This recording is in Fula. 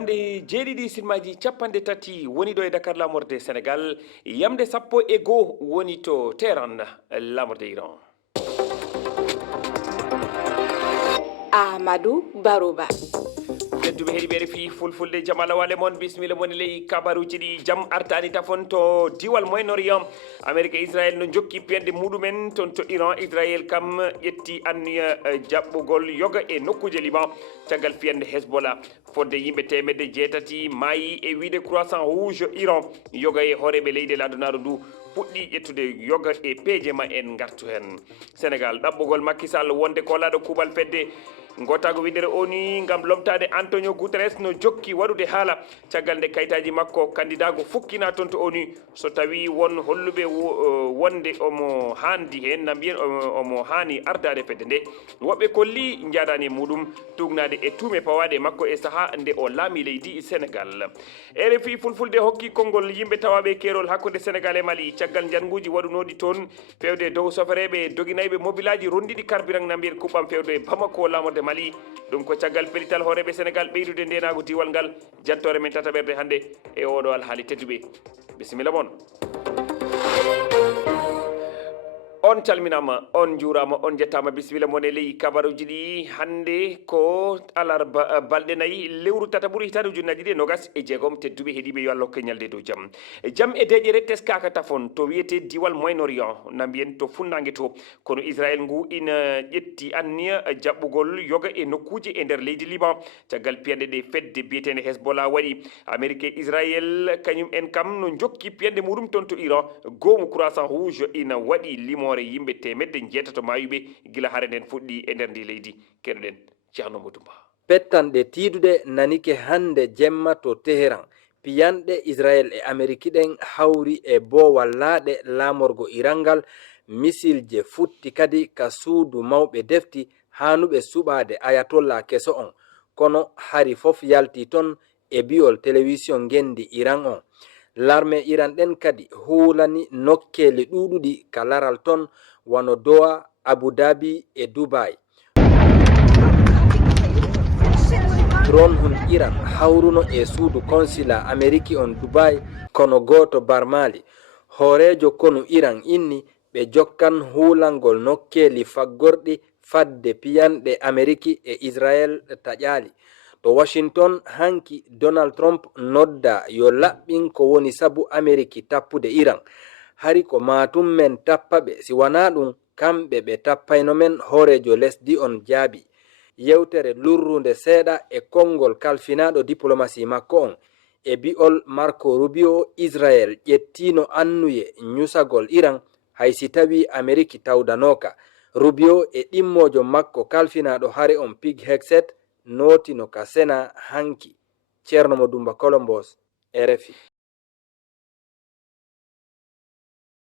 yamde jeeɗiɗi silmaji capanɗe tati woni ɗo e Dakar lamorde Sénégal, yamde 1 woni to Téhéran lamorde Iran. Amadou Barouba. tedduɓe heeɗi RFI Fulfulde jam Allah wale mon bisimilla moni ley kabaruji ɗi jam artani tafon to diwal Moyen-Orient. Amérique e Israël no jokki piyande muɗumen toon to Iran. Israël kam ƴetti anniya jaɓɓugol yoga e nokkuje Liban caggal fiyande Hezbollah. Fodde yimɓe temedde jeetati maayi e wiide croissant rouge Iran yoga e hooreɓe leydi ladonaɗo ndu puɗɗi ƴettude yoga e peeje ma en gartu hen. Sénégal ɗaɓɓugol Macky Sall wonde kolaɗo kuuɓal fedde gotago windere oni gam lomtade Antonio Guterres no jokki waɗude haala caggal nde kayitaji makko candidat go fukkina toon to ONU so tawi won holluɓe wonde omo handi hen na mbiyen omo hani ardade fedde nde woɓɓe kolli jaadani e muɗum tugnade e tuume pawaɗe makko e saaha nde o laami leydi Sénégal. RFI Fulfulde hokki konngol yimɓe tawaɓe keerol hakkude Sénégal e Mali caggal janguji waɗunoɗi toon fewde dow sofereɓe doginayɓe mobilaji rondiɗi carburant na mbiyen kuɓɓam fewde Bamako lamorde Mali ɗum ko caggal pelital hooreɓe Sénégal ɓeydude ndenago diwal ngal jantore men tataɓerde hannde e oɗo alhaali tedduɓe bisimilla moon. On calminama, on juurama, on jettama, bisimilla moon e ley kabaruji ɗi hannde ko alarba balɗe nayyi lewru tataɓuru hitande ujunnaje ɗiɗi e nogas e jeegom. Tedduɓe heeɗiɓe yo Allah hokke ñalde dow jaam. Jaam e deƴƴere teskaka tafon to wiyete diwal Moyen-Orient na mbiyen to funnague to kono Israël ngu ina ƴetti anniya jaɓɓugol yoga e nokkuje e nder leydi Liban caggal piyande ɗe fedde biyetende Hezbollah waɗi. Amérique e Israël kañum en kam no jokki piyande muɗum toon to Iran goomu croissant rouge ina waɗi limore yimɓe temedde jeetato mayuɓe gila hare nden fuɗɗi e nder ndi leydi. Keɗoɗen Ceerno Modou Ba. Pettanɗe tiidude nanike hande jemma to Téhéran piyanɗe Israël e Amérique ɗen hawri e boowal laaɗe laamorgo irangal misilje futti kadi ka suudu mawɓe defti hanuɓe suɓade ayatollah keso on kono hari fof yalti ton e biol télévision gendi Iran on. L'armée Iran ɗen kadi huulani nokkeli ɗuɗuɗi ka laral ton wano Doha, Abu Dhabi e Dubai. Drone hun Iran hawruno e suudu consulat Amérique on Dubai kono goto barmali hoorejo konu Iran inni ɓe jokkan huulangol nokkeli faggorɗi fadde piyanɗe Amérique e Israël taƴali. To Washington hanki Donald Trump nodda yo laɓɓin ko woni sabu Amérique tappude Iran hari ko matum men tappaɓe si wana ɗum kamɓe ɓe tappayno men hoorejo lesdi on jaabi. Yewtere lurrunde seeɗa e konngol kalfinaɗo diplomatie makko on e bi'ol Marco Rubio Israel ƴettino annuye ñusagol Iran haysi tawi Amérique tawdanoka. Rubio e ɗimmojo makko kalfinaɗo hare on Pete Hegseth notino ka sena hanki. Ceerno Modou Ba, Colombos, RFI.